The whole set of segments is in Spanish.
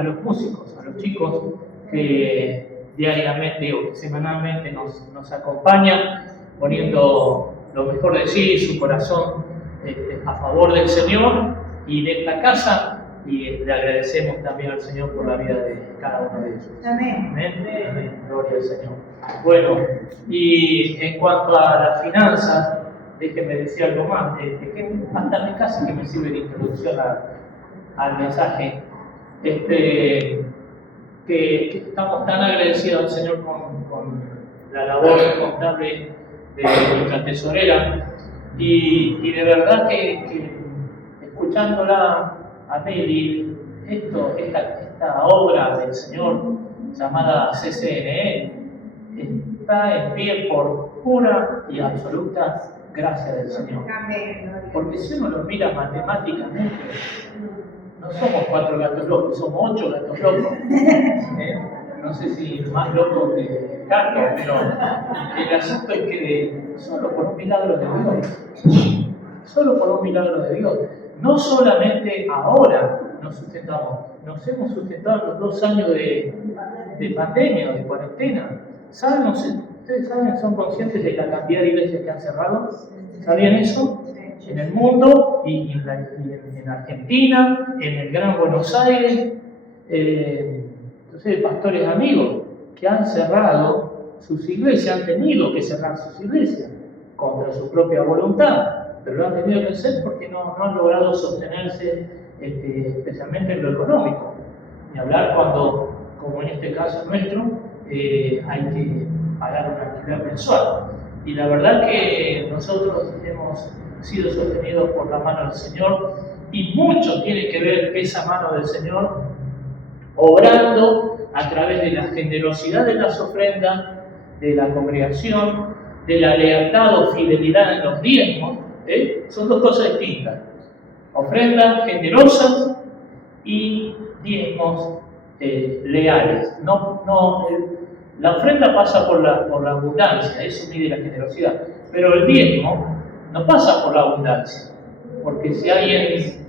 a los músicos, a los chicos que diariamente o semanalmente nos acompañan, poniendo lo mejor de sí, su corazón a favor del Señor y de esta casa, y le agradecemos también al Señor por la vida de cada uno de ellos. Amén. Amén. Amén. Gloria al Señor. Bueno, y en cuanto a las finanzas, déjenme decir algo más, que bastante casi que me sirve de introducción al mensaje, que estamos tan agradecidos al Señor con la labor contable de nuestra tesorera, y de verdad que escuchándola a Meli, esta obra del Señor llamada CCNE está en pie por pura y absoluta gracia del Señor. Porque si uno lo mira matemáticamente, no somos 4 gatos locos, somos 8 gatos locos. No sé si más locos que gatos, pero el asunto es que solo por un milagro de Dios, solo por un milagro de Dios, no solamente ahora nos sustentamos, nos hemos sustentado en los 2 años de pandemia o de cuarentena. ¿Ustedes saben, son conscientes de la cantidad de iglesias que han cerrado? ¿Sabían eso? En el mundo y en Argentina, en el Gran Buenos Aires, entonces pastores amigos que han cerrado sus iglesias, han tenido que cerrar sus iglesias contra su propia voluntad, pero lo han tenido que hacer porque no han logrado sostenerse, especialmente en lo económico. Ni hablar cuando, como en este caso nuestro, hay que pagar un alquiler mensual. Y la verdad que nosotros hemos sido sostenidos por la mano del Señor, y mucho tiene que ver esa mano del Señor obrando a través de la generosidad de las ofrendas, de la congregación, de la lealtad o fidelidad en los diezmos. Son 2 cosas distintas: ofrendas generosas y diezmos leales. La ofrenda pasa por la abundancia, eso mide la generosidad, pero el diezmo no pasa por la abundancia, porque si alguien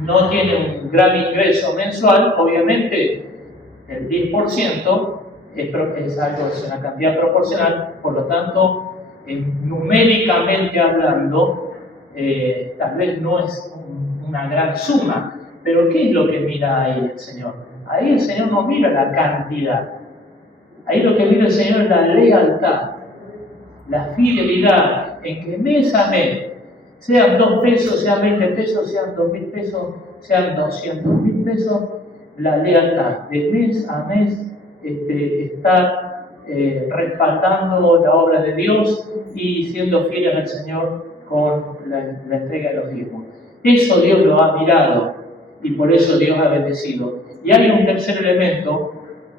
no tiene un gran ingreso mensual, obviamente el 10% es una cantidad proporcional, por lo tanto, numéricamente hablando, tal vez no es una gran suma, pero ¿qué es lo que mira ahí el Señor? Ahí el Señor no mira la cantidad, ahí lo que mira el Señor es la lealtad, la fidelidad, en que mes a mes, sean 2 pesos, sean 20 pesos, sean 2.000 pesos, sean 200.000 pesos, la lealtad de mes a mes estar respaldando la obra de Dios y siendo fieles al Señor con la entrega de los diezmos. Eso Dios lo ha mirado y por eso Dios ha bendecido. Y hay un tercer elemento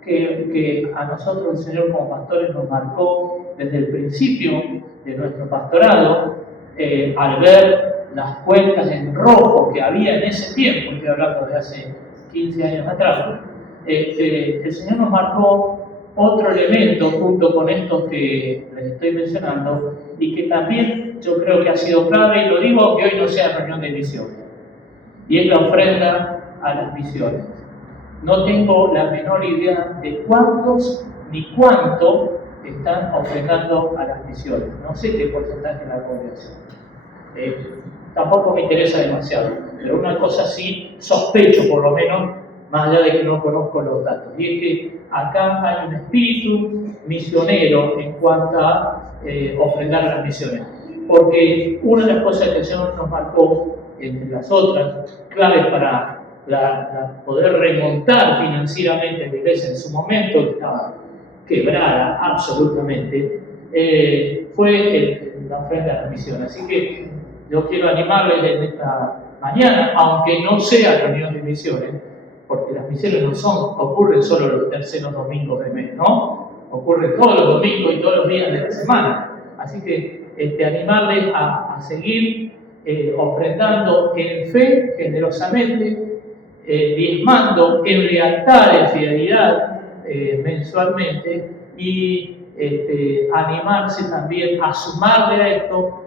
que a nosotros el Señor como pastores nos marcó desde el principio de nuestro pastorado, al ver las cuentas en rojo que había en ese tiempo, estoy hablando de hace 15 años atrás, el Señor nos marcó otro elemento junto con estos que les estoy mencionando, y que también yo creo que ha sido clave, y lo digo aunque hoy no sea reunión de misiones, y es la ofrenda a las misiones. No tengo la menor idea de cuántos ni cuánto están ofrendando a las misiones. No sé qué porcentaje de la congregación. Tampoco me interesa demasiado, pero una cosa sí sospecho, por lo menos, más allá de que no conozco los datos. Y es que acá hay un espíritu misionero en cuanto a ofrendar a las misiones. Porque una de las cosas que el Señor nos marcó, entre las otras, claves para poder remontar financieramente la iglesia en su momento, que estaba quebrada absolutamente, fue la ofrenda a las misiones. Así que yo quiero animarles en esta mañana, aunque no sea reunión de misiones, porque las misiones ocurren solo los terceros domingos del mes, ¿no? Ocurren todos los domingos y todos los días de la semana. Así que animarles a seguir ofrendando en fe, generosamente, diezmando en lealtad, en fidelidad, mensualmente, y animarse también a sumarle a esto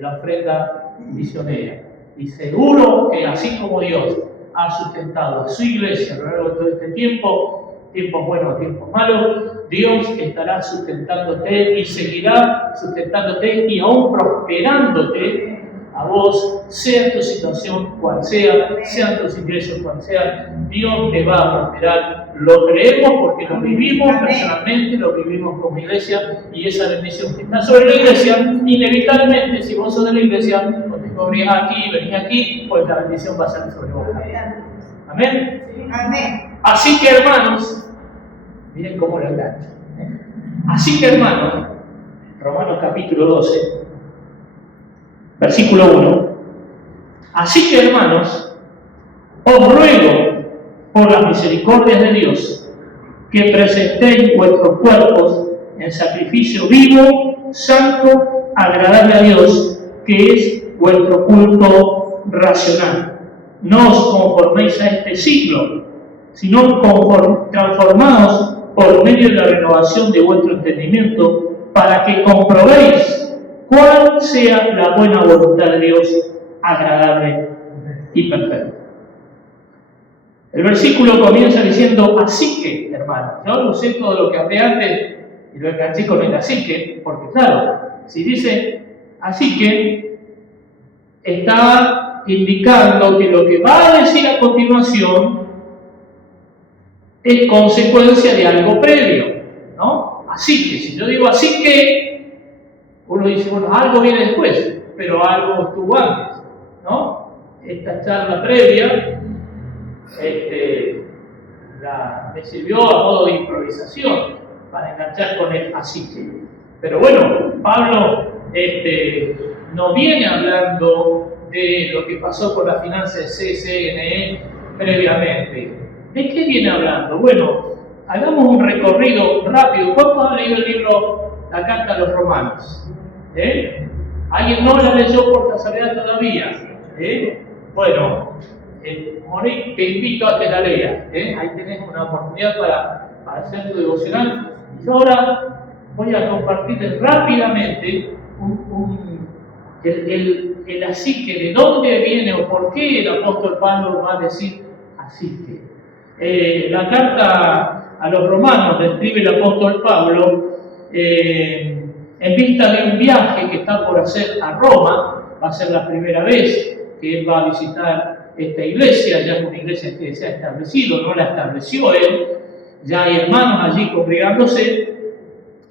la ofrenda misionera. Y seguro que así como Dios ha sustentado a su iglesia a lo largo de todo este tiempo, tiempos buenos, tiempos malos. Dios estará sustentándote y seguirá sustentándote y aún prosperándote a vos, sea tu situación cual sea, sean tus ingresos cual sean. Dios te va a prosperar. Lo creemos porque lo vivimos personalmente, lo vivimos como iglesia, y esa bendición que está sobre la iglesia, inevitablemente, si vos sos de la iglesia, cuando te venís aquí, pues la bendición va a ser sobre vos. Amén. Amén. Así que, hermanos, miren cómo lo engancho. Así que, hermanos, Romanos capítulo 12, versículo 1. Así que, hermanos, os ruego por las misericordias de Dios que presentéis vuestros cuerpos en sacrificio vivo, santo, agradable a Dios, que es vuestro culto racional. No os conforméis a este siglo, sino transformaos por medio de la renovación de vuestro entendimiento, para que comprobéis cuál sea la buena voluntad de Dios, agradable y perfecta. El versículo comienza diciendo, así que, hermanos. Yo usé todo lo que hablé antes y lo enganché con el así que, porque claro, si dice así que, está indicando que lo que va a decir a continuación es consecuencia de algo previo, ¿no? Así que, si yo digo así que, uno dice, bueno, algo viene después, pero algo estuvo antes, ¿no? Esta charla previa me sirvió a modo de improvisación para enganchar con el así que. Pero bueno, Pablo no viene hablando de lo que pasó con la finanza de CCNE previamente. ¿De qué viene hablando? Bueno, hagamos un recorrido rápido. ¿Cuántos han leído el libro, la carta a los romanos? ¿Alguien no la leyó por casualidad todavía? Bueno, Monique, te invito a que la leas. Ahí tenés una oportunidad para hacer tu devocional. Y ahora voy a compartirles rápidamente el así que, de dónde viene o por qué el apóstol Pablo va a decir así que. La carta a los romanos la escribe el apóstol Pablo en vista de un viaje que está por hacer a Roma. Va a ser la primera vez que él va a visitar esta iglesia, ya es una iglesia que se ha establecido, no la estableció él, ya hay hermanos allí congregándose.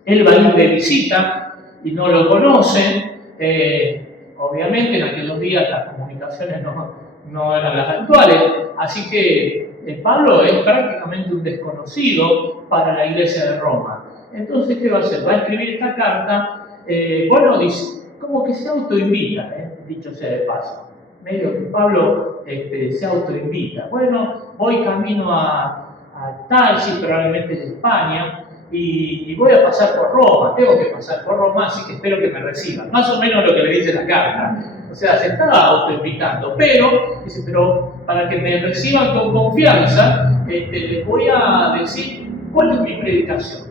Él va a ir de visita y no lo conocen. Obviamente en aquellos días las comunicaciones no eran las actuales, así que Pablo es prácticamente un desconocido para la iglesia de Roma. Entonces, ¿qué va a hacer? Va a escribir esta carta, dice, como que se autoinvita, dicho sea de paso. Medio que Pablo se autoinvita. Bueno, voy camino a Tarsis, probablemente de España, y voy a pasar por Roma, tengo que pasar por Roma, así que espero que me reciban. Más o menos lo que le dice la carta. O sea, se está autoinvitando, pero para que me reciban con confianza, les voy a decir cuál es mi predicación.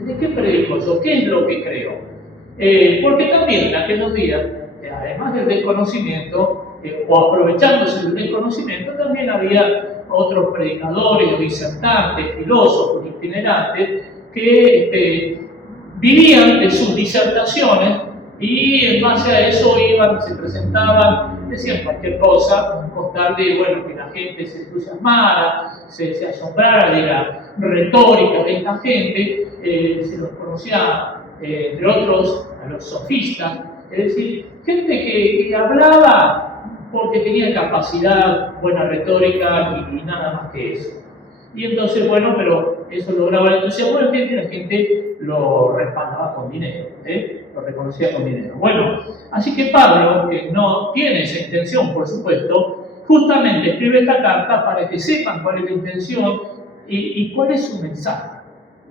¿De qué predico yo? ¿Qué es lo que creo? Porque también en aquellos días, además del desconocimiento, o aprovechándose del desconocimiento, también había otros predicadores, disertantes, filósofos, itinerantes, que vivían de sus disertaciones y en base a eso iban, se presentaban, decían cualquier cosa, con tal de, que la gente se entusiasmara, se asombrara de la retórica de esta gente. Se los conocía, entre otros, a los sofistas, es decir, gente que hablaba porque tenía capacidad, buena retórica y nada más que eso. Y entonces, pero eso lograba el entusiasmo de la gente lo respaldaba con dinero, lo reconocía con dinero. Bueno, así que Pablo, que no tiene esa intención, por supuesto, justamente escribe esta carta para que sepan cuál es la intención y cuál es su mensaje.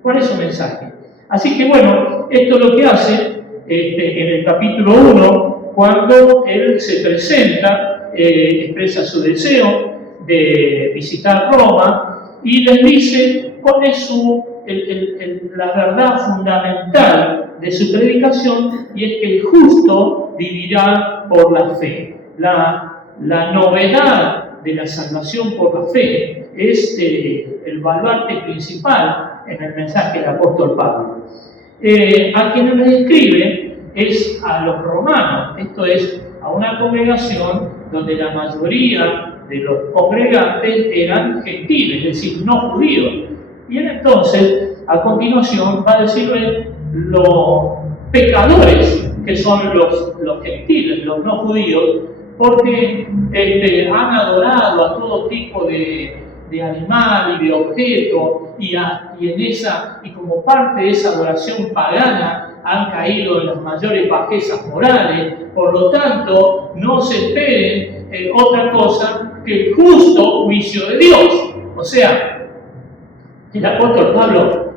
¿Cuál es su mensaje? Así que esto es lo que hace en el capítulo 1, cuando él se presenta, expresa su deseo de visitar Roma y les dice cuál es la verdad fundamental de su predicación, y es que el justo vivirá por la fe. La novedad de la salvación por la fe es el baluarte principal en el mensaje del apóstol Pablo. A quienes le escribe es a los romanos, esto es, a una congregación donde la mayoría de los congregantes eran gentiles, es decir, no judíos. Y él entonces, a continuación, va a decirle los pecadores, que son los gentiles, los no judíos, porque han adorado a todo tipo de animal y de objeto, y como parte de esa adoración pagana han caído en las mayores bajezas morales. Por lo tanto, no se esperen otra cosa que el justo juicio de Dios. O sea, el apóstol Pablo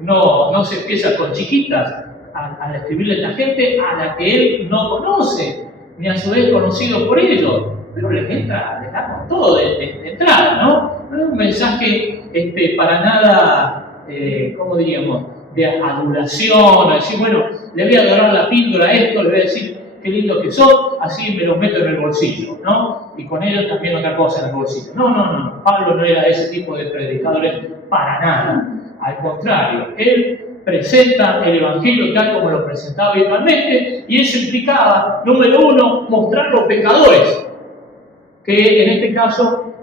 no se empieza con chiquitas al escribirle a esta gente a la que él no conoce, ni a su vez conocido por ellos, pero les da con todo de entrada, ¿no? No es un mensaje para nada, ¿cómo diríamos?, de adulación, a decir, bueno, le voy a adorar la píldora a esto, le voy a decir qué lindo que son, así me los meto en el bolsillo, ¿no? Y con ellos también otra cosa en el bolsillo. No. Pablo no era ese tipo de predicadores para nada. Al contrario, él presenta el Evangelio tal como lo presentaba habitualmente, y eso implicaba, número uno, mostrar los pecadores, que en este caso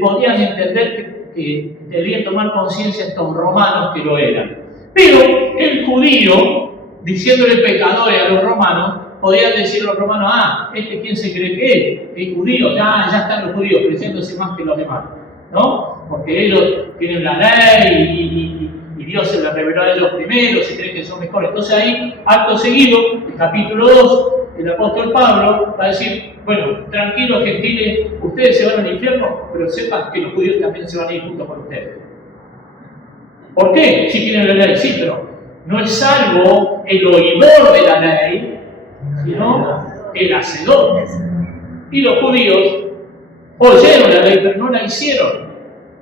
podían entender que debían tomar conciencia estos romanos que lo eran. Pero el judío, diciéndole pecadores a los romanos, podían decir los romanos, ¿quién se cree que es? Es judío, ya están los judíos creyéndose más que los demás, ¿no? Porque ellos tienen la ley y Dios se la reveló a ellos primero, se creen que son mejores. Entonces ahí, acto seguido, el capítulo 2, el apóstol Pablo va a decir, bueno, tranquilos gentiles, ustedes se van al infierno, pero sepan que los judíos también se van a ir junto con ustedes. ¿Por qué? Si tienen la ley, sí, pero no es salvo el oidor de la ley, sino el hacedor. Y los judíos oyeron la ley, pero no la hicieron,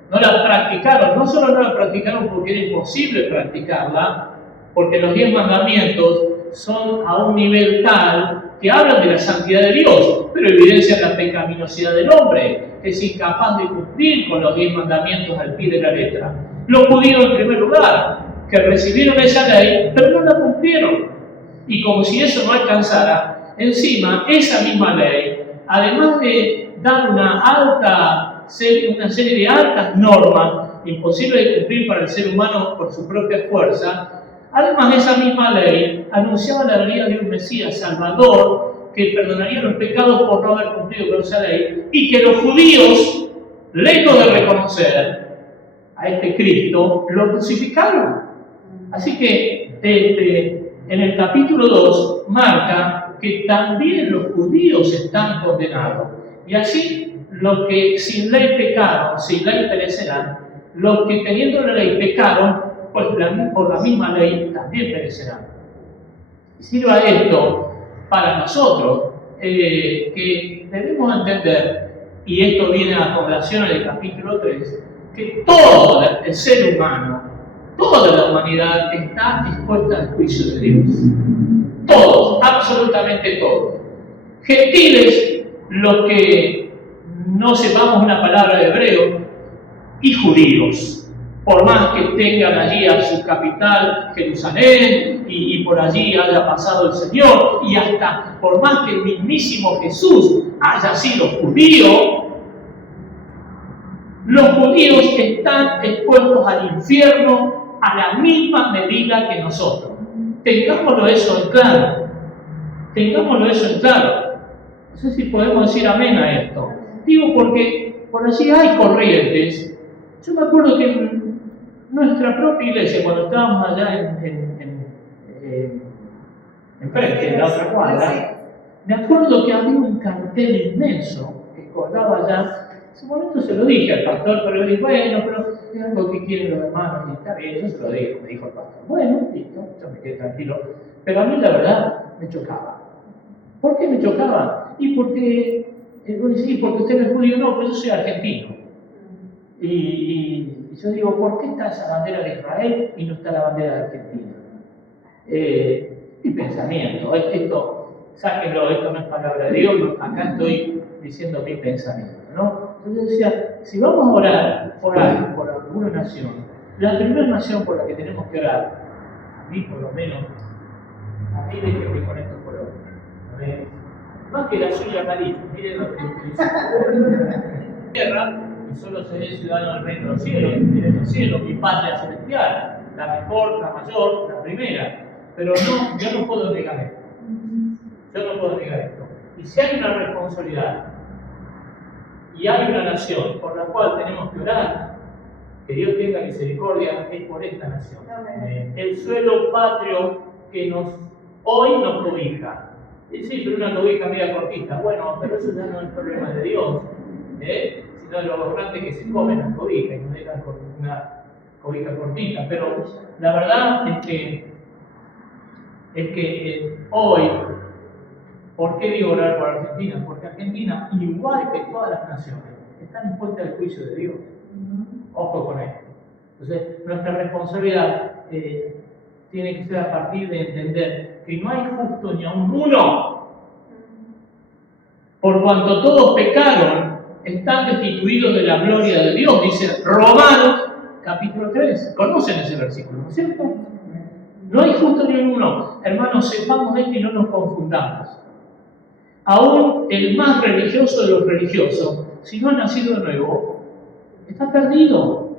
no la practicaron. No solo no la practicaron porque era imposible practicarla, porque los 10 mandamientos son a un nivel tal que hablan de la santidad de Dios, pero evidencian la pecaminosidad del hombre, que es incapaz de cumplir con los 10 mandamientos al pie de la letra. Los judíos, en primer lugar, que recibieron esa ley, pero no la cumplieron. Y como si eso no alcanzara, encima, esa misma ley, además de dar una serie de altas normas imposibles de cumplir para el ser humano por su propia fuerza, además esa misma ley anunciaba la venida de un Mesías Salvador que perdonaría los pecados por no haber cumplido con esa ley, y que los judíos, lejos de reconocer a este Cristo, lo crucificaron. Así que en el capítulo 2 marca que también los judíos están condenados. Y así, los que sin ley pecaron, sin ley perecerán, los que teniendo la ley pecaron, pues por la misma ley también perecerán. Y sirva esto para nosotros, que debemos entender, y esto viene a colación en el capítulo 3, que todo el ser humano, toda la humanidad está dispuesta al juicio de Dios. Todos, absolutamente todos. Gentiles, los que no sepamos una palabra de hebreo, y judíos, por más que tengan allí a su capital Jerusalén y por allí haya pasado el Señor, y hasta por más que el mismísimo Jesús haya sido judío, los judíos están expuestos al infierno a la misma medida que nosotros. Tengámoslo eso en claro. Tengámoslo eso en claro. No sé si podemos decir amén a esto. Digo porque por allí hay corrientes. Yo me acuerdo que en nuestra propia iglesia, cuando estábamos allá enfrente, en la otra cuadra, me acuerdo que había un cartel inmenso que colgaba allá. En ese momento se lo dije al pastor, pero le dije, bueno, pero es algo que quieren los hermanos, y está bien, yo se lo digo, me dijo el pastor. Bueno, listo, yo me quedé tranquilo. Pero a mí la verdad me chocaba. ¿Por qué me chocaba? Y porque usted no es judío, no, pues yo soy argentino. Y yo digo, ¿por qué está esa bandera de Israel y no está la bandera de Argentina? Mi pensamiento, sáquenlo, esto no es palabra de Dios, acá estoy diciendo mi pensamiento. ¿no? Entonces decía, si vamos a orar por algo, por alguna nación, la primera nación por la que tenemos que orar, a mí por lo menos, a mí déjenme con estos colores, más que la suya amarilla, miren lo que dice. Tierra, y solo seré ciudadano del reino de los cielos, de los cielos, mi patria celestial, la mejor, la mayor, la primera. Pero no, yo no puedo negar esto. Yo no puedo negar esto. Y si hay una responsabilidad y hay una nación por la cual tenemos que orar, que Dios tenga misericordia, es por esta nación. El suelo patrio que hoy nos cobija. Sí, pero una cobija media cortita. Bueno, pero eso ya no es problema de Dios, sino de los gobernantes que se comen las cobijas y nos dejan con una cobija cortita. Pero la verdad es que hoy, ¿por qué digo orar por Argentina? Porque Argentina, igual que todas las naciones, están expuestas al juicio de Dios. Ojo con esto. Entonces, nuestra responsabilidad tiene que ser a partir de entender que no hay justo ni aun uno. Por cuanto todos pecaron, están destituidos de la gloria de Dios, dice Romanos capítulo 3. ¿Conocen ese versículo, no es cierto? No hay justo ni uno. Hermanos, sepamos esto y no nos confundamos. Aún el más religioso de los religiosos, si no ha nacido de nuevo, está perdido.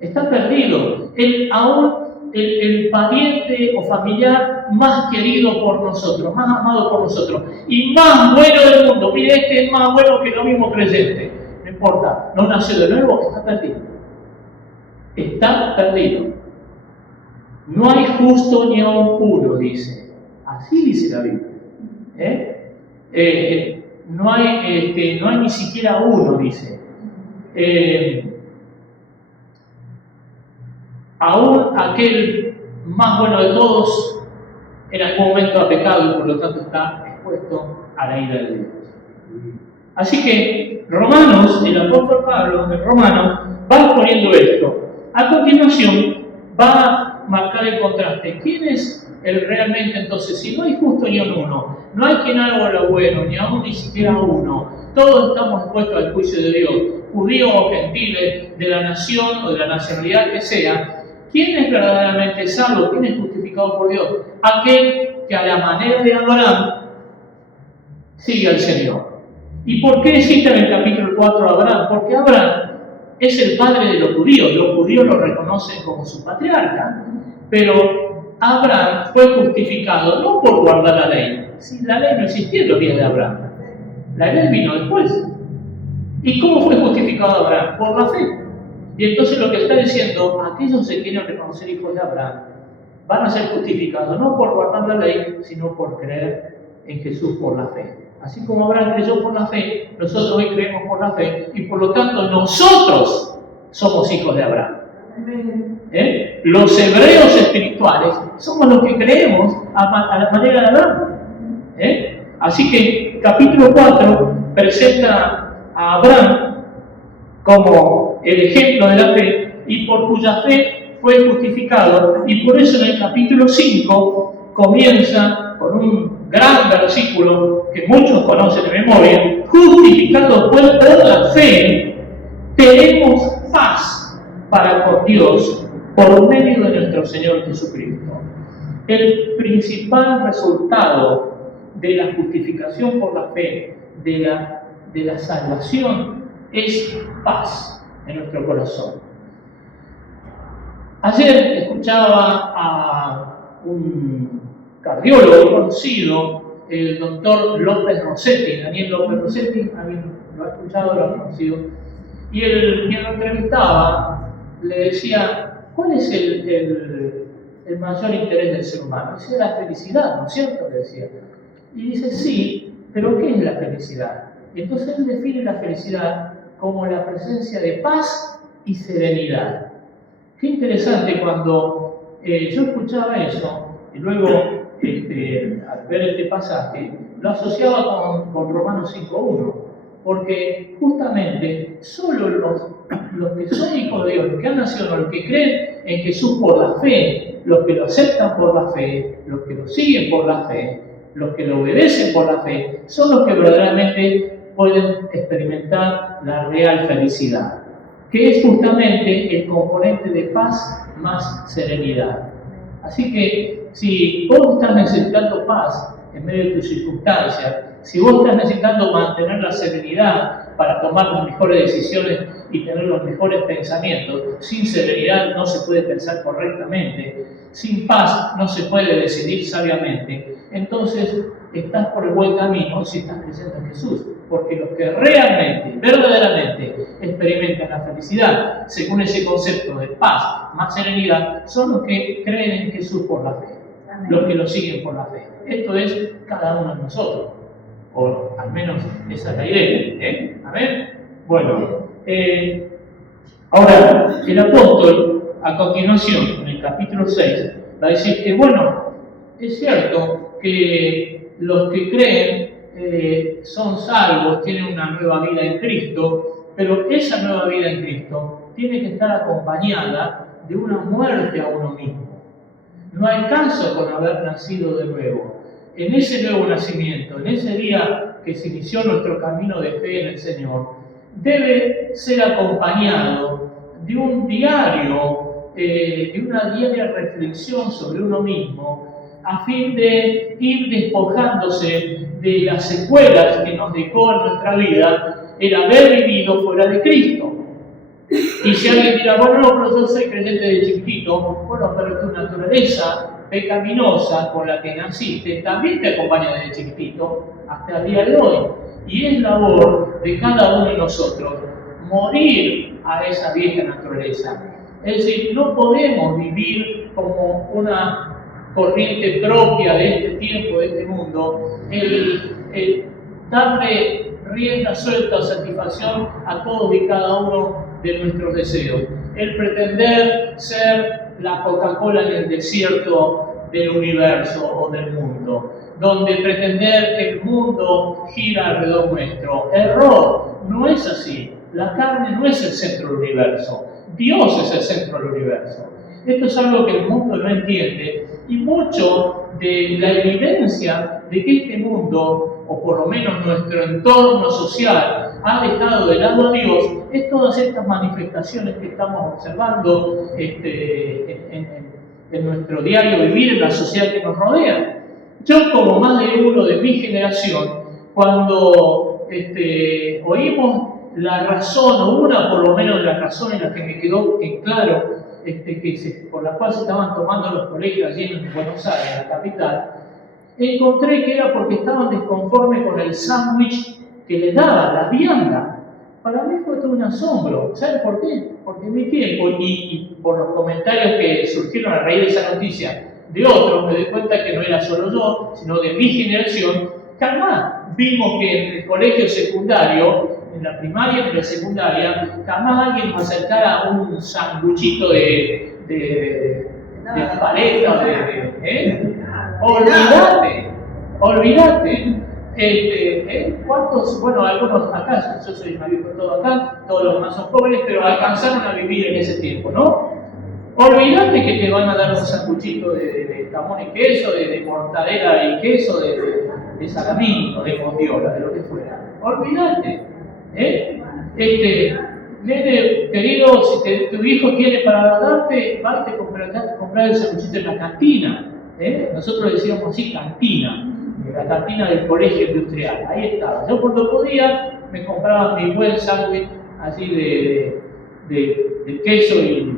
Está perdido. Aún el pariente o familiar más querido por nosotros, más amado por nosotros y más bueno del mundo. Mire, este es más bueno que lo mismo creyente. No importa, no nació de nuevo, está perdido. Está perdido. No hay justo ni aun uno, dice. Así dice la Biblia. No hay ni siquiera uno, dice. Aún aquel más bueno de todos en algún momento ha pecado y por lo tanto está expuesto a la ira de Dios. Así que Romanos, el apóstol Pablo en Romanos, va exponiendo esto. A continuación va a marcar el contraste. ¿Quién es el realmente entonces? Si no hay justo ni uno, no hay quien haga lo bueno, ni aún ni siquiera uno, todos estamos expuestos al juicio de Dios, judíos o gentiles, de la nación o de la nacionalidad que sea. ¿Quién es verdaderamente salvo? ¿Quién es justificado por Dios? Aquel que a la manera de Abraham sigue al Señor. ¿Y por qué cita en el capítulo 4 a Abraham? Porque Abraham es el padre de los judíos lo reconocen como su patriarca, pero Abraham fue justificado no por guardar la ley. Si la ley no existía en los días de Abraham, la ley vino después. ¿Y cómo fue justificado Abraham? Por la fe. Y entonces lo que está diciendo, aquellos que quieren reconocer hijos de Abraham, van a ser justificados no por guardar la ley, sino por creer en Jesús por la fe. Así como Abraham creyó por la fe, nosotros hoy creemos por la fe, y por lo tanto nosotros somos hijos de Abraham. Los hebreos espirituales somos los que creemos a la manera de Abraham. Así que capítulo 4 presenta a Abraham como el ejemplo de la fe y por cuya fe fue justificado, y por eso en el capítulo 5 comienza con un gran versículo que muchos conocen de memoria: justificados pues por la fe, tenemos paz para con Dios por medio de nuestro Señor Jesucristo. El principal resultado de la justificación por la fe, de la salvación, es paz en nuestro corazón. Ayer escuchaba a un cardiólogo conocido, el doctor López Rossetti, Daniel López Rossetti, alguien lo ha escuchado, lo ha conocido, y quien lo entrevistaba le decía: ¿cuál es el mayor interés del ser humano? Decía: la felicidad, ¿no es cierto? Le decía. Y dice: sí, pero ¿qué es la felicidad? Y entonces él define la felicidad como la presencia de paz y serenidad. Qué interesante cuando yo escuchaba eso, y luego al ver este pasaje, lo asociaba con Romanos 5.1, porque justamente solo los que son hijos de Dios, los que han nacido, los que creen en Jesús por la fe, los que lo aceptan por la fe, los que lo siguen por la fe, los que lo obedecen por la fe, son los que verdaderamente pueden experimentar la real felicidad, que es justamente el componente de paz más serenidad. Así que si vos estás necesitando paz en medio de tus circunstancias, si vos estás necesitando mantener la serenidad para tomar las mejores decisiones y tener los mejores pensamientos, sin serenidad no se puede pensar correctamente, sin paz no se puede decidir sabiamente, entonces estás por el buen camino si estás creyendo en Jesús, porque los que realmente, verdaderamente experimentan la felicidad, según ese concepto de paz más serenidad, son los que creen en Jesús por la fe, los que lo siguen por la fe. Esto es cada uno de nosotros, o al menos esa es la idea. ¿Amén? Bueno, ahora el apóstol a continuación, en el capítulo 6, va a decir que, bueno, es cierto que los que creen son salvos, tienen una nueva vida en Cristo, pero esa nueva vida en Cristo tiene que estar acompañada de una muerte a uno mismo. No alcanza con haber nacido de nuevo. En ese nuevo nacimiento, en ese día que se inició nuestro camino de fe en el Señor, debe ser acompañado de un diario, de una diaria reflexión sobre uno mismo, a fin de ir despojándose de las secuelas que nos dejó en nuestra vida el haber vivido fuera de Cristo. Y si alguien dirá, bueno, no, pero yo soy creyente de chiquitito, bueno, pero tu naturaleza pecaminosa con la que naciste también te acompaña desde chiquitito hasta el día de hoy. Y es labor de cada uno de nosotros morir a esa vieja naturaleza. Es decir, no podemos vivir como una corriente propia de este tiempo, de este mundo, el darle rienda suelta o satisfacción a todos y cada uno de nuestros deseos. El pretender ser la Coca-Cola en el desierto del universo o del mundo, donde pretender que el mundo gira alrededor nuestro. Error, no es así. La carne no es el centro del universo. Dios es el centro del universo. Esto es algo que el mundo no entiende y mucho de la evidencia de que este mundo, o por lo menos nuestro entorno social, ha dejado de lado a Dios, es todas estas manifestaciones que estamos observando en nuestro diario vivir, en la sociedad que nos rodea. Yo, como más de uno de mi generación, cuando oímos la razón, o una por lo menos de las razones en las que me quedó en claro, por la cual se estaban tomando los colegios allí en Buenos Aires, en la capital, encontré que era porque estaban desconformes con el sándwich que les daba, la vianda. Para mí fue todo un asombro. ¿Saben por qué? Porque en mi tiempo, y por los comentarios que surgieron a raíz de esa noticia de otros, me doy cuenta que no era solo yo, sino de mi generación, jamás vimos que en el colegio secundario, en la primaria y en la secundaria, jamás alguien nos acercara un sanguchito de paleta, olvídate. ¿Cuántos? Bueno, algunos acá, yo soy más viejo todo acá, todos los demás son jóvenes, pero alcanzaron a vivir en ese tiempo, ¿no? Olvídate que te van a dar un sanguchito de jamón y queso, de mortadela y queso, de salamín o de bondiola, de lo que fuera. Olvídate. Nene, querido, si tu hijo tiene para darte, va a comprar el sanguchito en la cantina. Nosotros decíamos así, cantina. La cantina del colegio industrial, ahí estaba. Yo cuando podía me compraba mi buen sándwich así de queso y,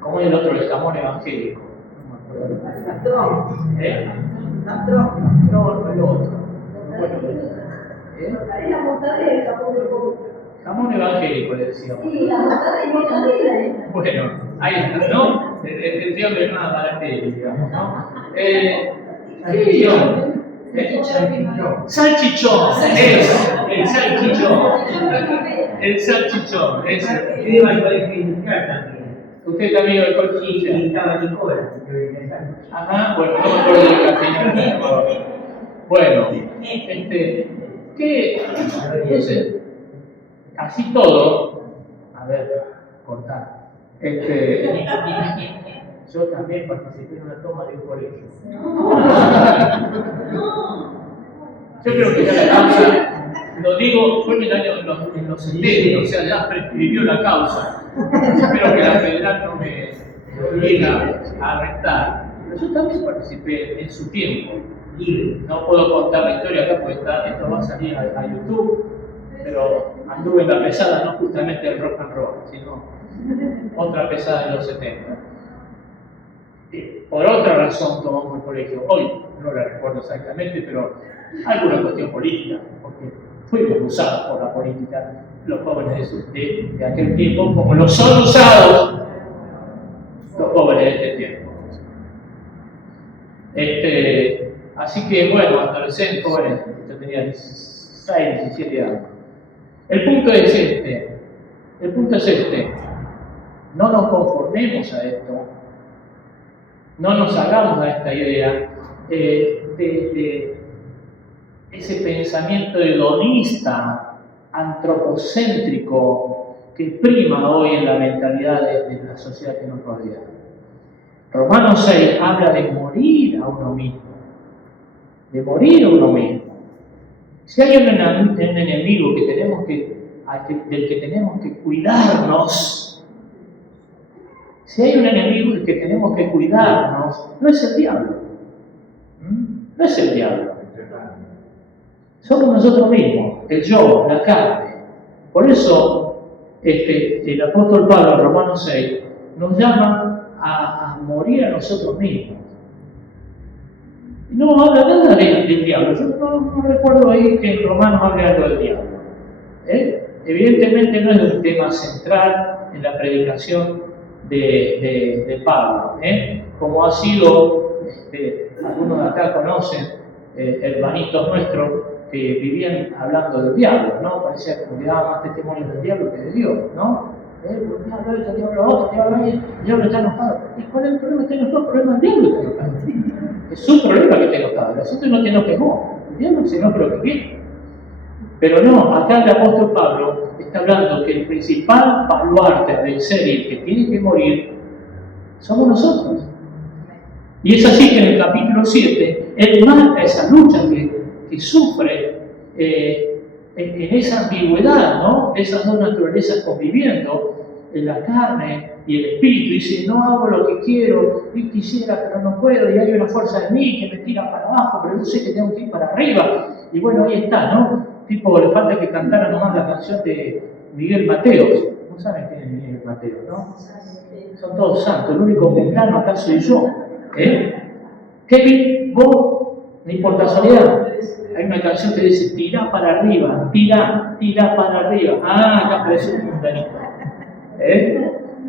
¿cómo es el otro? El jamón evangélico. No me acuerdo. No, el otro. La mortadela, jamón evangélico le decíamos. Sí, la mortadela. Bueno, ahí está, ¿no? El tío que es más barato, digamos, ¿no? Salchichón, el salchichón, ese. Yo iba al colegio industrial también. Usted también iba al colegio Y industrial. estaba Nicola, que vendía sándwiches. Ajá, bueno, no me acuerdo de cantina. Bueno, ¿qué? Entonces, así todo, a ver, cortar. Yo también participé en una toma de un colegio. Yo creo que ya Lo digo, fue en los 70, o sea, ya prescribió la causa. Espero que la federal no me llegue a arrestar. Pero yo también participé en su tiempo. Libre. No puedo contar la historia acá porque esto va a salir a YouTube, pero anduve en la pesada, no justamente el rock and roll, sino otra pesada de los 70. Por otra razón tomamos el colegio. Hoy no la recuerdo exactamente, pero alguna cuestión política, porque fuimos usados por la política los jóvenes de aquel tiempo, como lo son usados los jóvenes de este tiempo. Así que, bueno, adolescentes, jóvenes, yo tenía 16, 17 años. El punto es este. No nos conformemos a esto. No nos hagamos a esta idea de ese pensamiento hedonista, antropocéntrico, que prima hoy en la mentalidad de la sociedad que nos rodea. Romanos 6 habla de morir a uno mismo. De morir a uno mismo. Si hay un enemigo del que tenemos que cuidarnos, si hay un enemigo del que tenemos que cuidarnos, no es el diablo. No es el diablo. Somos nosotros mismos, el yo, la carne. Por eso el apóstol Pablo en Romanos 6 nos llama a morir a nosotros mismos. No habla nada del diablo. Yo no recuerdo ahí que en Romanos hable algo del diablo. Evidentemente no es un tema central en la predicación de Pablo. Como ha sido, algunos de acá conocen, hermanitos nuestros que vivían hablando del diablo, ¿no? Parecía que daban más testimonios del diablo que de Dios, ¿no? El diablo esto, el diablo otro, el diablo está enojado. ¿Y cuál es el problema? Está enojado, el problema del diablo está enojado. Es su problema que esté enojado, el asunto no te enojes vos, el diablo se enoja lo que quiere. Pero no, acá el apóstol Pablo está hablando que el principal baluarte a vencer y el que tiene que morir somos nosotros. Y es así que en el capítulo 7 él marca esa lucha que sufre en esa ambigüedad, ¿no? De esas dos naturalezas conviviendo, en la carne y el espíritu. Dice, no hago lo que quiero, y quisiera, pero no puedo, y hay una fuerza en mí que me tira para abajo, pero yo sé que tengo que ir para arriba. Y bueno, ahí está, ¿no? Tipo, le falta que cantara nomás la canción de Miguel Mateos. No saben quién es Miguel Mateos, ¿no? Son todos santos, el único mundano acá soy yo. Kevin, vos, ni por casualidad, hay una canción que dice, tira para arriba, tira para arriba. Ah, acá aparece un mundanito.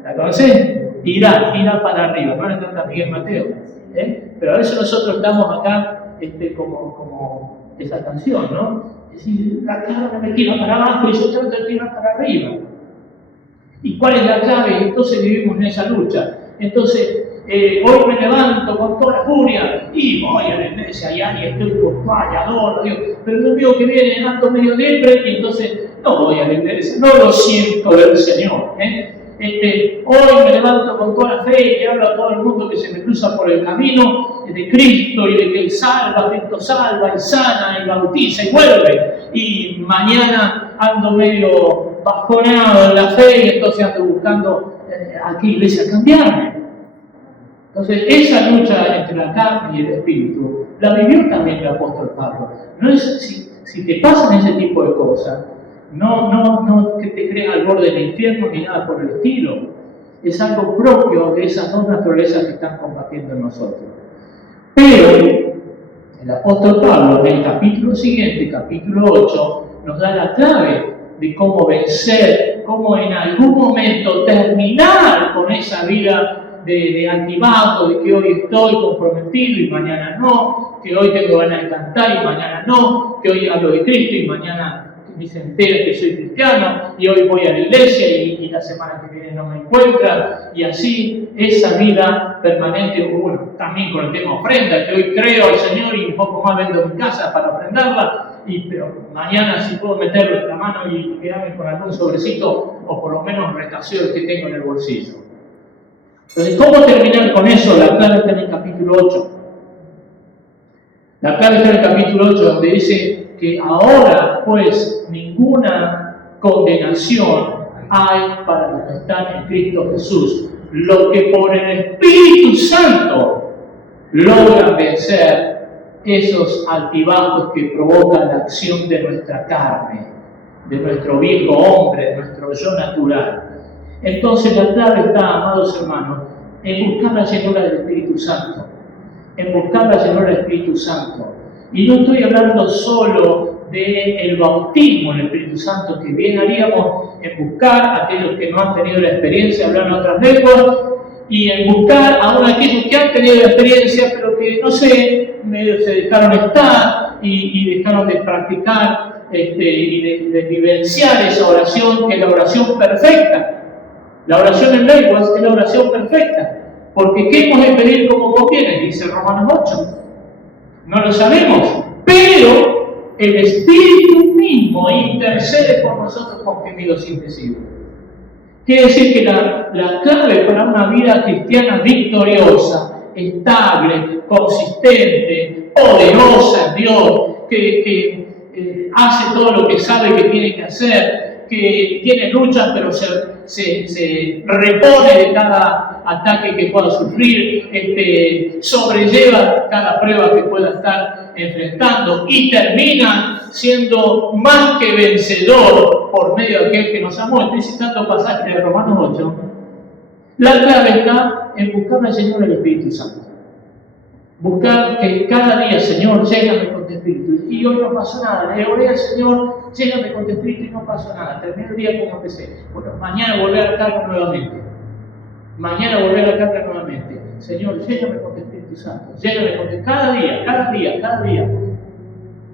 ¿La conocen? Tira para arriba. No le canta Miguel Mateo. Pero a veces nosotros estamos acá como esa canción, ¿no? Es decir, la carne me tira para abajo y yo trato de tirar para arriba. ¿Y cuál es la clave? Entonces vivimos en esa lucha. Entonces, hoy me levanto con toda la furia y voy a la iglesia y estoy puntual, adoro a Dios. Pero el domingo que viene ando medio depre y entonces no voy a la iglesia, no lo siento del Señor. Hoy me levanto con toda la fe y le hablo a todo el mundo que se me cruza por el camino de Cristo y de que Él salva, Cristo salva y sana y bautiza y vuelve. Y mañana ando medio bajoneado en la fe y entonces ando buscando a qué iglesia cambiarme. Entonces, esa lucha entre la carne y el espíritu la vivió también el apóstol Pablo. No es, si te pasan ese tipo de cosas, no que te creas al borde del infierno ni nada por el estilo. Es algo propio de esas dos naturalezas que están combatiendo en nosotros. Pero el apóstol Pablo, en el capítulo siguiente, capítulo 8, nos da la clave de cómo vencer, cómo en algún momento terminar con esa vida de antibato, de que hoy estoy comprometido y mañana no, que hoy tengo ganas de cantar y mañana no, que hoy hablo de Cristo y mañana ni se entera que soy cristiano, y hoy voy a la iglesia y la semana que viene no me encuentra, y así esa vida permanente. Bueno, también con el tema ofrenda, que hoy creo al Señor y un poco más vendo mi casa para ofrendarla, pero mañana si puedo meterlo en la mano y quedarme con algún sobrecito o por lo menos retaseo que tengo en el bolsillo. Entonces, ¿cómo terminar con eso? La clave está en el capítulo 8. La clave está en el capítulo 8, donde dice que ahora pues ninguna condenación hay para los que están en Cristo Jesús, lo que por el Espíritu Santo logran vencer esos altibajos que provocan la acción de nuestra carne, de nuestro viejo hombre, de nuestro yo natural. Entonces la clave está, amados hermanos, en buscar la llenura del Espíritu Santo, en buscar la llenura del Espíritu Santo. Y no estoy hablando solo del bautismo en el Espíritu Santo, que bien haríamos en buscar a aquellos que no han tenido la experiencia de hablar en otras lenguas, y en buscar a aquellos que han tenido la experiencia, pero que, no sé, medio se dejaron estar y dejaron de practicar y de vivenciar esa oración, que es la oración perfecta. La oración en lenguas es la oración perfecta. Porque ¿qué hemos de pedir como conviene? Dice Romanos 8. No lo sabemos, pero el Espíritu mismo intercede por nosotros con gemidos indecibles. Quiere decir que la clave para una vida cristiana victoriosa, estable, consistente, poderosa en Dios, que hace todo lo que sabe que tiene que hacer, que tiene luchas pero se repone de cada ataque que pueda sufrir, sobrelleva cada prueba que pueda estar enfrentando y termina siendo más que vencedor por medio de aquel que nos amó. Estoy citando pasajes de Romanos 8. La clave está en buscar la llenura del Espíritu Santo. Buscar que cada día, Señor, lléname con tu Espíritu. Y hoy no pasó nada. Le oré al Señor, lléname con tu Espíritu y no pasó nada. Terminé el día como empecé. Bueno, mañana volver a la carga nuevamente. Mañana volver a la carga nuevamente. Señor, lléname con tu Espíritu Santo. Lléname con tu... Cada día.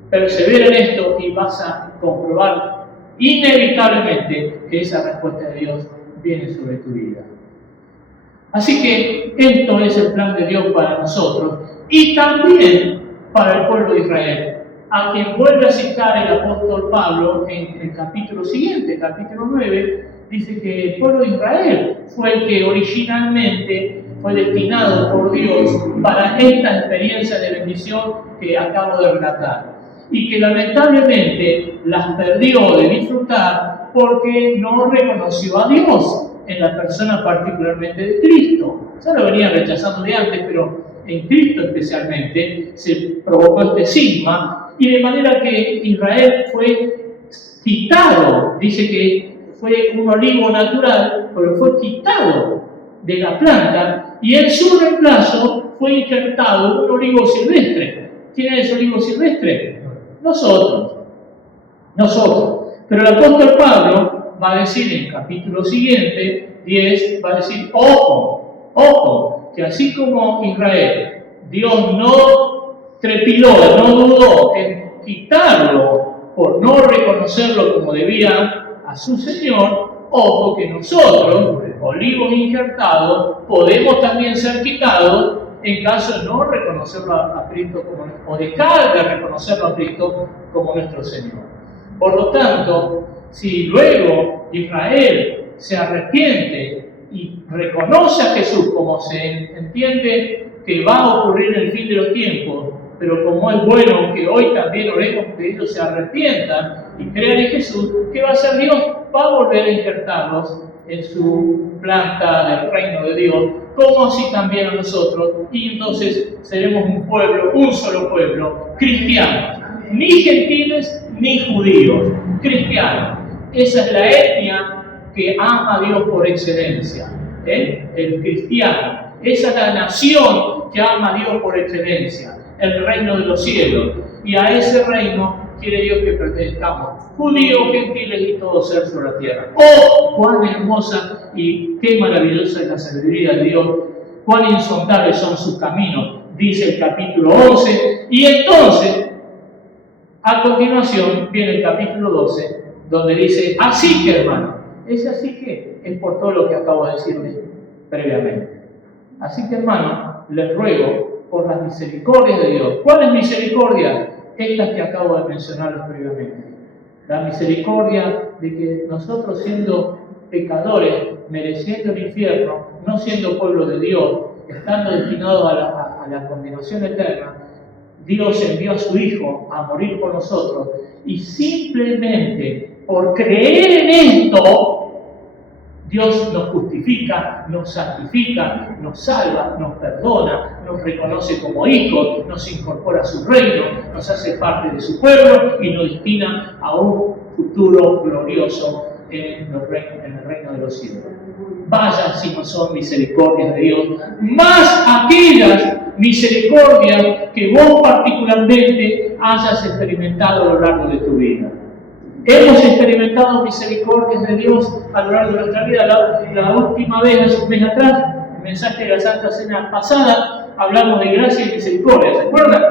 Persevera en esto y vas a comprobar inevitablemente que esa respuesta de Dios viene sobre tu vida. Así que esto es el plan de Dios para nosotros y también para el pueblo de Israel, a quien vuelve a citar el apóstol Pablo en el capítulo siguiente, capítulo 9, dice que el pueblo de Israel fue el que originalmente fue destinado por Dios para esta experiencia de bendición que acabo de relatar y que lamentablemente las perdió de disfrutar porque no reconoció a Dios en la persona particularmente de Cristo. Ya lo venía rechazando de antes, pero en Cristo especialmente se provocó este cisma, y de manera que Israel fue quitado, dice que fue un olivo natural, pero fue quitado de la planta, y en su reemplazo fue injertado un olivo silvestre. ¿Quién es el olivo silvestre? Nosotros. Pero el apóstol Pablo va a decir en el capítulo siguiente, 10, va a decir, ojo, que así como Israel, Dios no trepidó, no dudó en quitarlo por no reconocerlo como debía a su Señor, ojo que nosotros, olivos injertados, podemos también ser quitados en caso de no reconocerlo a Cristo o dejar de reconocerlo a Cristo como nuestro Señor. Por lo tanto, si luego Israel se arrepiente y reconoce a Jesús como se entiende que va a ocurrir en el fin de los tiempos, pero como es bueno que hoy también oremos que ellos se arrepientan y crean en Jesús, ¿qué va a hacer Dios? Va a volver a injertarlos en su planta del reino de Dios, como así también a nosotros, y entonces seremos un solo pueblo, cristianos, ni gentiles ni judíos, cristianos. Esa es la etnia que ama a Dios por excelencia, el cristiano. Esa es la nación que ama a Dios por excelencia, el reino de los cielos. Y a ese reino quiere Dios que pertenezcamos, judíos, gentiles y todo ser sobre la tierra. ¡Oh, cuán hermosa y qué maravillosa es la sabiduría de Dios! ¡Cuán insondables son sus caminos! Dice el capítulo 11. Y entonces, a continuación, viene el capítulo 12, donde dice, así que hermano, ese así que es por todo lo que acabo de decirles previamente. Así que hermano, les ruego por las misericordias de Dios. ¿Cuáles misericordias? Estas que acabo de mencionarles previamente. La misericordia de que nosotros, siendo pecadores, mereciendo el infierno, no siendo pueblo de Dios, estando destinados a la condenación eterna, Dios envió a su Hijo a morir por nosotros y simplemente por creer en esto, Dios nos justifica, nos santifica, nos salva, nos perdona, nos reconoce como hijos, nos incorpora a su reino, nos hace parte de su pueblo y nos destina a un futuro glorioso en el reino de los cielos. Vaya si no son misericordias de Dios, más aquellas misericordias que vos particularmente hayas experimentado a lo largo de tu vida. Hemos experimentado misericordias de Dios a lo largo de nuestra vida. La última vez, hace un mes atrás, el mensaje de la Santa Cena pasada, hablamos de gracia y misericordia. ¿Se acuerdan?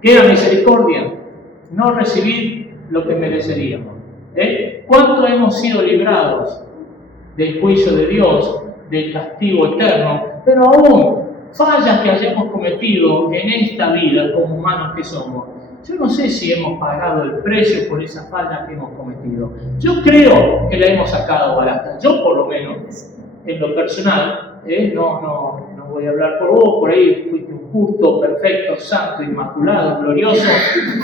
¿Qué era misericordia? No recibir lo que mereceríamos. ¿Cuánto hemos sido librados del juicio de Dios, del castigo eterno? Pero aún, fallas que hayamos cometido en esta vida como humanos que somos. Yo no sé si hemos pagado el precio por esa falla que hemos cometido. Yo creo que la hemos sacado barata. Yo, por lo menos, en lo personal, no voy a hablar por vos, por ahí fuiste un justo, perfecto, santo, inmaculado, glorioso,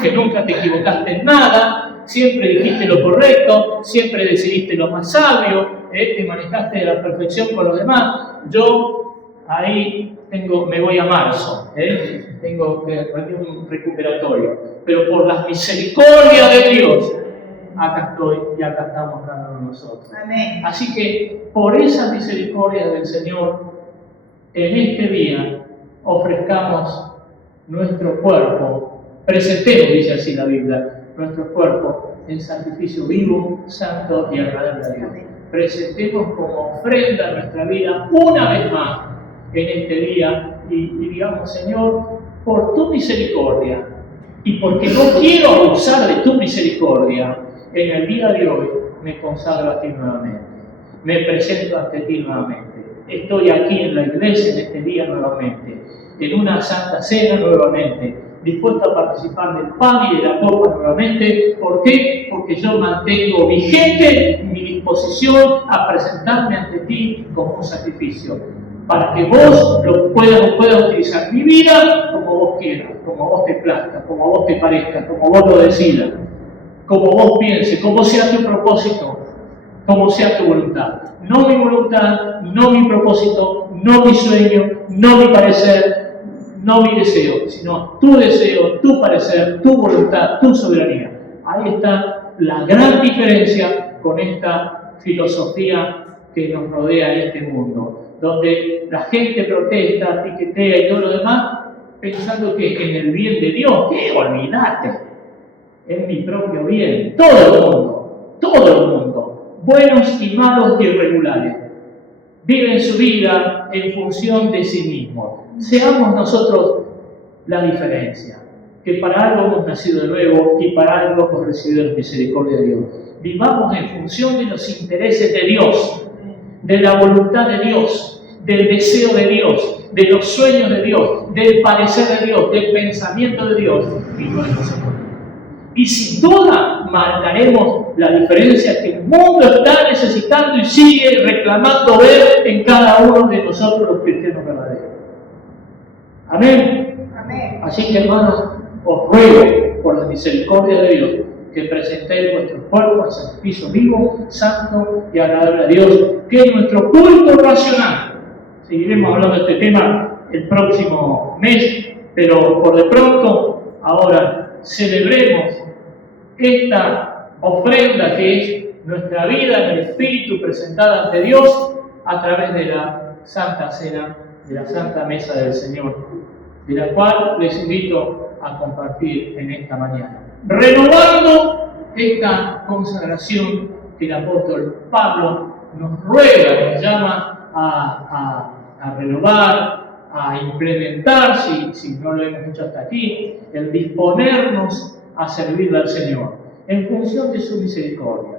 que nunca te equivocaste en nada, siempre dijiste lo correcto, siempre decidiste lo más sabio, te manejaste de la perfección con los demás. Yo ahí me voy a marzo, tengo que hacer un recuperatorio, pero por las misericordias de Dios, acá estoy y acá estamos cada uno de nosotros. Amén. Así que por esas misericordias del Señor, en este día ofrezcamos nuestro cuerpo, presentemos, dice así la Biblia, nuestro cuerpo en sacrificio vivo, santo y agradable a Dios. Presentemos como ofrenda nuestra vida una vez más en este día y digamos, Señor, por tu misericordia y porque no quiero abusar de tu misericordia, en el día de hoy me consagro a ti nuevamente, me presento ante ti nuevamente, estoy aquí en la iglesia en este día nuevamente, en una santa cena nuevamente, dispuesto a participar del pan y de la copa nuevamente. ¿Por qué? Porque yo mantengo vigente mi disposición a presentarme ante ti como un sacrificio, para que vos puedas utilizar mi vida como vos quieras, como vos te plazca, como vos te parezca, como vos lo decidas, como vos pienses, como sea tu propósito, como sea tu voluntad. No mi voluntad, no mi propósito, no mi sueño, no mi parecer, no mi deseo, sino tu deseo, tu parecer, tu voluntad, tu soberanía. Ahí está la gran diferencia con esta filosofía que nos rodea en este mundo, donde la gente protesta, piquetea y todo lo demás, pensando que en el bien de Dios, que olvídate, es mi propio bien. Todo el mundo, buenos y malos y irregulares, viven su vida en función de sí mismos. Seamos nosotros la diferencia, que para algo hemos nacido de nuevo y para algo hemos recibido la misericordia de Dios. Vivamos en función de los intereses de Dios, de la voluntad de Dios, del deseo de Dios, de los sueños de Dios, del parecer de Dios, del pensamiento de Dios y no de nosotros. Y sin duda marcaremos la diferencia que el mundo está necesitando y sigue reclamando ver en cada uno de nosotros los cristianos verdaderos. Amén. Amén. Así que, hermanos, os ruego por la misericordia de Dios que presentéis vuestro cuerpo en sacrificio vivo, santo y agradable a Dios, que es nuestro culto racional. Seguiremos hablando de este tema el próximo mes, pero por de pronto, ahora celebremos esta ofrenda que es nuestra vida en el Espíritu presentada ante Dios a través de la Santa Cena, de la Santa Mesa del Señor, de la cual les invito a compartir en esta mañana. Renovando esta consagración que el apóstol Pablo nos ruega, nos llama a renovar, a implementar, si no lo hemos hecho hasta aquí, el disponernos a servirle al Señor en función de su misericordia.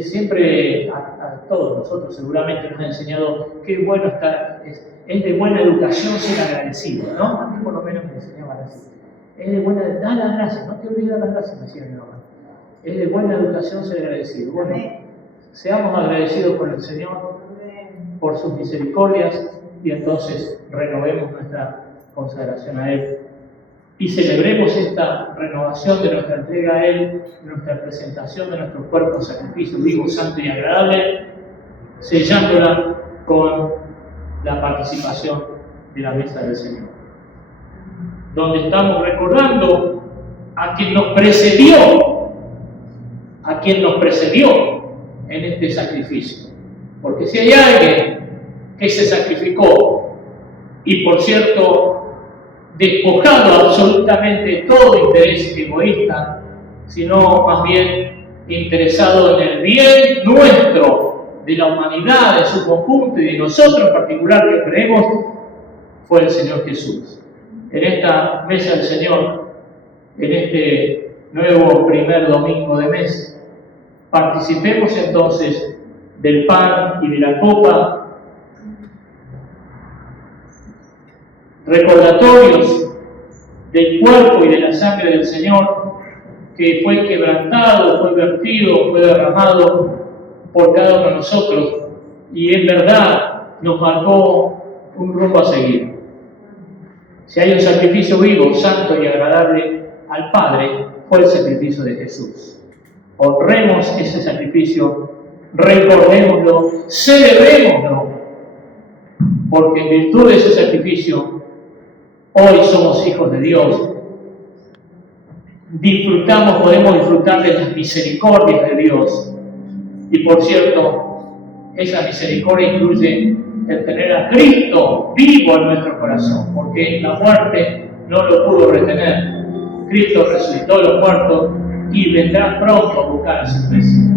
Siempre a todos nosotros seguramente nos ha enseñado qué bueno estar, es de buena educación ser agradecido, ¿no? A mí por lo menos me enseñaban así. Es de buena, da las gracias, no te olvides las gracias, me decía mi mamá. Es de buena educación ser agradecido. Bueno, seamos agradecidos con el Señor por sus misericordias y entonces renovemos nuestra consagración a Él. Y celebremos esta renovación de nuestra entrega a Él, nuestra presentación de nuestro cuerpo en sacrificio vivo, santo y agradable, sellándola con la participación de la mesa del Señor, donde estamos recordando a quien nos precedió, en este sacrificio. Porque si hay alguien que se sacrificó y, por cierto, despojado absolutamente de todo interés egoísta, sino más bien interesado en el bien nuestro, de la humanidad, de su conjunto y de nosotros en particular que creemos, fue el Señor Jesús. En esta mesa del Señor, en este nuevo primer domingo de mes, participemos entonces del pan y de la copa, recordatorios del cuerpo y de la sangre del Señor, que fue quebrantado, fue vertido, fue derramado por cada uno de nosotros, y en verdad nos marcó un rumbo a seguir. Si hay un sacrificio vivo, santo y agradable al Padre, fue el sacrificio de Jesús. Honremos ese sacrificio, recordémoslo, celebrémoslo, porque en virtud de ese sacrificio, hoy somos hijos de Dios. Podemos disfrutar de las misericordias de Dios. Y por cierto, esa misericordia incluye el tener a Cristo vivo en nuestro corazón, porque la muerte no lo pudo retener. Cristo resucitó de los muertos y vendrá pronto a buscar a su iglesia.